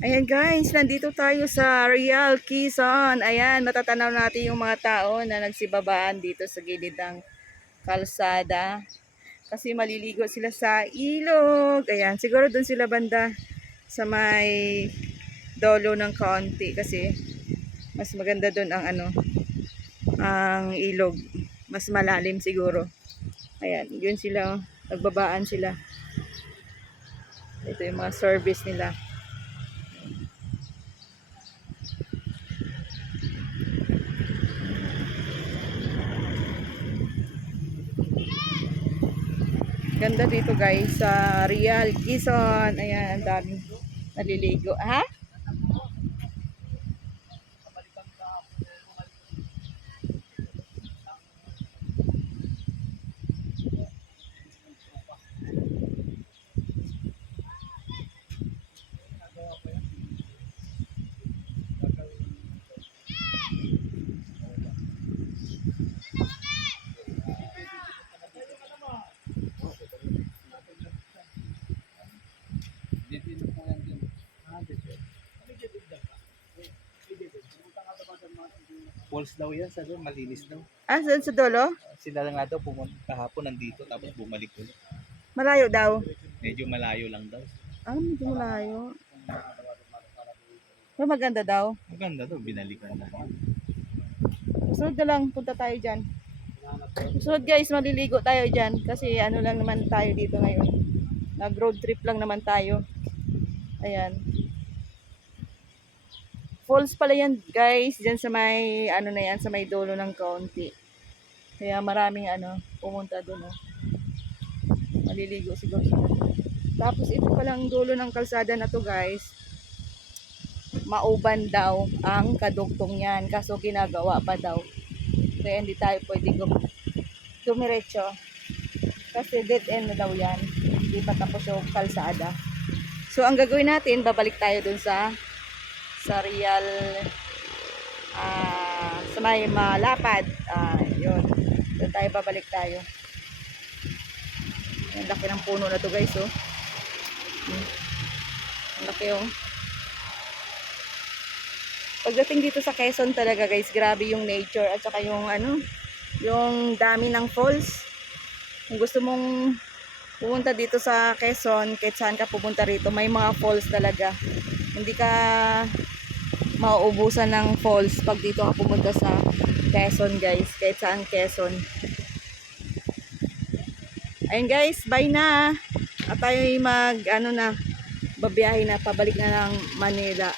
Ayan guys, nandito tayo sa Real Quezon. Ayan, matatanaw natin yung mga tao na nagsibabaan dito sa gilid ng kalsada. Kasi maliligo sila sa ilog. Ayan, siguro dun sila banda sa may dolo ng kaunti kasi mas maganda dun ang ang ilog. Mas malalim siguro. Ayan, yun sila, nagbabaan sila. Ito yung mga service nila. Ganda dito guys sa Real Quezon. Ayan, ang daming naliligo. Ha? Falls daw yan, sa doon, malinis daw. Ah, saan sa dulo? Sila lang nga daw pumunta kahapon nandito tapos bumalik ulit. Malayo daw. Medyo malayo lang daw. Ah, medyo malayo. Pero maganda daw. Maganda daw, binalikan na. Susunod na lang, punta tayo dyan. Susunod guys, maliligo tayo dyan. Kasi ano lang naman tayo dito ngayon. Nag-road trip lang naman tayo. Ayan. Falls pala yan guys. Dyan sa may, ano na yan, sa may dulo ng kaunti. Kaya maraming pumunta doon. Oh. Maliligo siguro sila. Tapos ito palang dulo ng kalsada na to guys. Mauban daw ang kadugtong yan. Kaso ginagawa pa daw. Kaya hindi tayo pwede dumiretso. Kasi dead end na daw yan. Hindi pa tapos yung kalsada. So ang gagawin natin, babalik tayo dun sa Real sa may malapad. Yun. Doon tayo babalik tayo. Ang laki ng puno na to guys. Oh. Ang laki oh. Pagdating dito sa Quezon talaga guys, grabe yung nature at saka yung yung dami ng falls. Kung gusto mong pumunta dito sa Quezon, kahit saan ka pupunta rito, may mga falls talaga. Hindi ka mauubusan ng falls pag dito ka pumunta sa Quezon guys, kahit saan Quezon. Ayun guys, bye na. At tayo babiyahe na, pabalik na ng Manila.